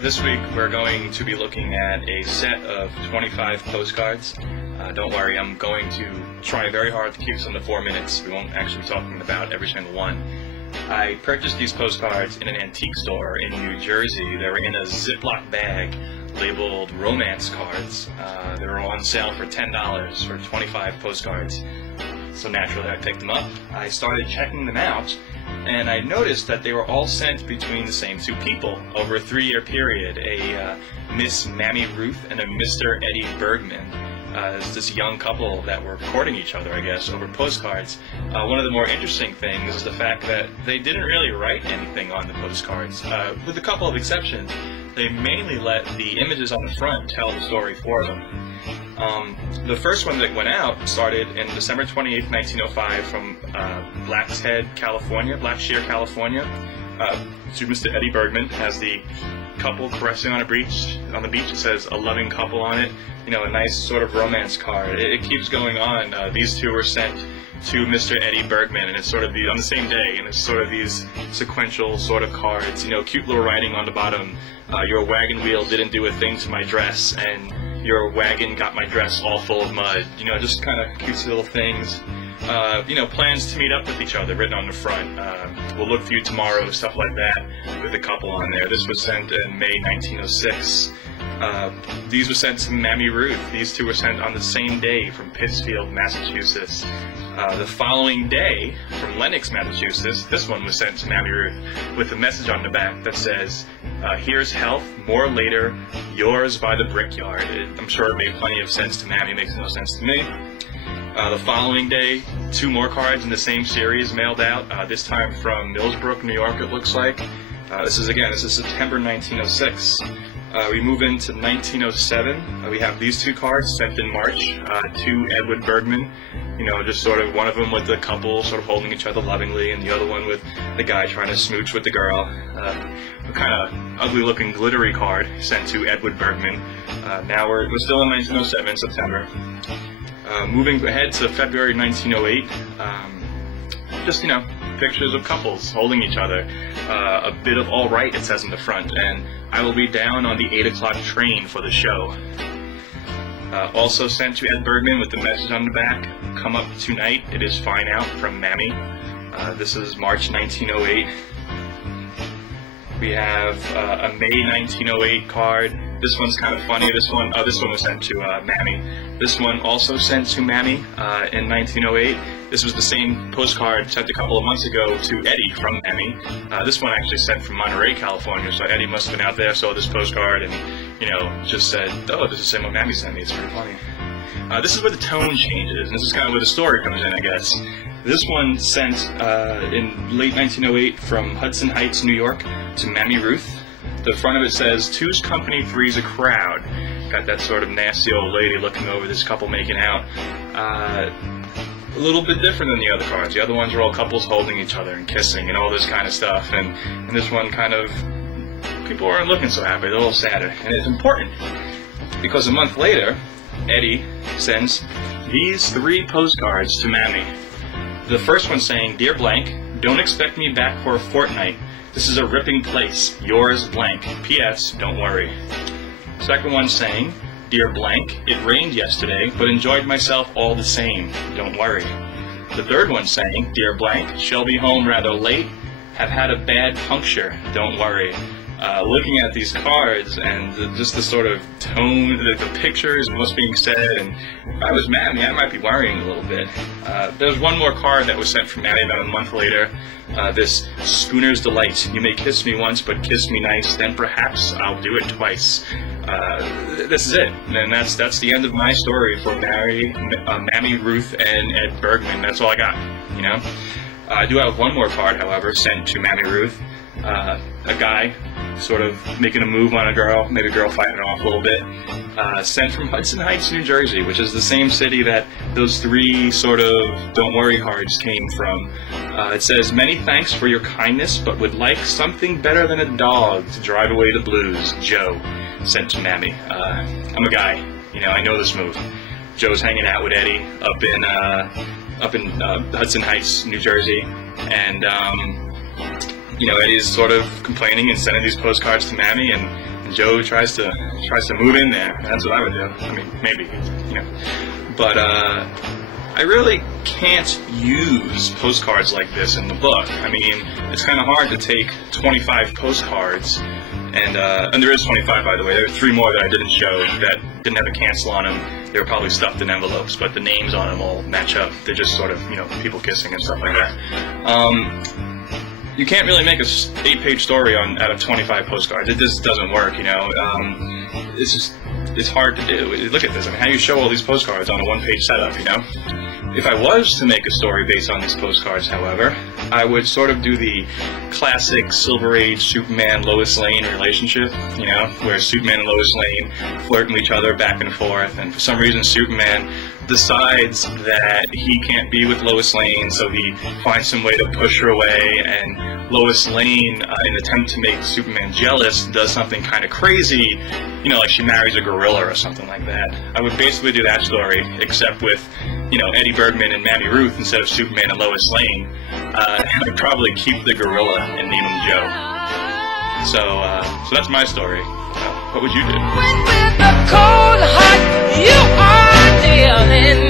This week we're going to be looking at a set of 25 postcards. Don't worry, I'm going to try very hard to keep this under 4 minutes. We won't actually be talking about every single one. I purchased these postcards in an antique store in New Jersey. They were in a Ziploc bag labeled romance cards. They were on sale for $10 for 25 postcards. So naturally I picked them up. I started checking them out, and I noticed that they were all sent between the same two people over a 3-year period, a Miss Mammy Ruth and a Mr. Eddie Bergman. It's this young couple that were courting each other, I guess, over postcards. One of the more interesting things is the fact that they didn't really write anything on the postcards. With a couple of exceptions, they mainly let the images on the front tell the story for them. The first one that went out started in December 28, 1905 from Blackshear, California. To Mr. Eddie Bergman has the couple caressing on a beach. On the beach it says "a loving couple" on it. You know, a nice sort of romance card. It keeps going on. These two were sent to Mr. Eddie Bergman, and it's sort of on the same day, and it's sort of these sequential sort of cards. You know, cute little writing on the bottom. Your wagon wheel didn't do a thing to my dress, and your wagon got my dress all full of mud. You know, just kind of cute little things. You know, plans to meet up with each other written on the front. We'll look for you tomorrow, stuff like that, with a couple on there. This was sent in May 1906. These were sent to Mammy Ruth. These two were sent on the same day from Pittsfield, Massachusetts. The following day, from Lenox, Massachusetts, this one was sent to Mammy Ruth with a message on the back that says, "Here's health, more later, yours by the brickyard." I'm sure it made plenty of sense to Mammy, makes no sense to me. The following day, 2 more cards in the same series mailed out, this time from Millsbrook, New York, it looks like. This is September 1906. We move into 1907. We have these 2 cards sent in March to Edward Bergman. You know, just sort of one of them with the couple sort of holding each other lovingly, and the other one with the guy trying to smooch with the girl. A kind of ugly-looking glittery card sent to Edward Bergman. Now we're still in 1907, September. Moving ahead to February 1908, just, you know, pictures of couples holding each other. A bit of all right, it says in the front, and I will be down on the 8 o'clock train for the show. Also sent to Ed Bergman with the message on the back, "Come up tonight, it is fine out," from Mammy. This is March 1908. We have a May 1908 card. This one's kind of funny. This one was sent to Mammy. This one also sent to Mammy in 1908. This was the same postcard sent a couple of months ago to Eddie from Mammy. This one actually sent from Monterey, California, so Eddie must have been out there, saw this postcard, and, you know, just said, "Oh, this is the same what Mammy sent me." It's pretty funny. This is where the tone changes, and this is kind of where the story comes in, I guess. This one sent in late 1908 from Hudson Heights, New York, to Mammy Ruth. The front of it says, "Two's company, three's a crowd." Got that sort of nasty old lady looking over this couple making out. A little bit different than the other cards. The other ones are all couples holding each other and kissing and all this kind of stuff. And this one kind of, people aren't looking so happy. They're a little sadder. And it's important because a month later, Eddie sends these 3 postcards to Mammy. The first one saying, "Dear blank, don't expect me back for a fortnight. This is a ripping place. Yours blank. P.S. Don't worry." Second one saying, "Dear blank, it rained yesterday, but enjoyed myself all the same. Don't worry." The third one saying, "Dear blank, shall be home rather late. Have had a bad puncture. Don't worry." Looking at these cards and just the sort of tone, the pictures and what's being said, and if I was Mammy, I might be worrying a little bit. There's one more card that was sent from Mammy about a month later. This Schooner's Delight. "You may kiss me once, but kiss me nice, then perhaps I'll do it twice." This is it, and that's the end of my story for Mammy Ruth and Ed Bergman. That's all I got, you know. I do have one more card, however, sent to Mammy Ruth. A guy sort of making a move on a girl, maybe a girl fighting it off a little bit, sent from Hudson Heights, New Jersey, which is the same city that those 3 sort of "don't worry" cards came from. It says, "Many thanks for your kindness, but would like something better than a dog to drive away the blues. Joe." Sent to Mammy. I'm a guy, you know, I know this move. Joe's hanging out with Eddie up in Hudson Heights, New Jersey, and Eddie's sort of complaining and sending these postcards to Mammy, and Joe tries to move in there. That's what I would do. I mean, maybe, But I really can't use postcards like this in the book. I mean, it's kind of hard to take 25 postcards, and there is 25, by the way. There are 3 more that I didn't show that didn't have a cancel on them. They were probably stuffed in envelopes, but the names on them all match up. They're just sort of, people kissing and stuff like that. You can't really make a 8-page story out of 25 postcards. It just doesn't work, It's hard to do. Look at this. I mean, how do you show all these postcards on a 1-page setup, If I was to make a story based on these postcards, however, I would sort of do the classic Silver Age Superman Lois Lane relationship, where Superman and Lois Lane flirt with each other back and forth, and for some reason Superman decides that he can't be with Lois Lane, so he finds some way to push her away, and Lois Lane, in an attempt to make Superman jealous, does something kind of crazy, like she marries a gorilla or something like that. I would basically do that story, except with, Eddie Bergman and Mammy Ruth instead of Superman and Lois Lane. I'd probably keep the gorilla and name him Joe. So that's my story. What would you do? When with the cold heart you are dealing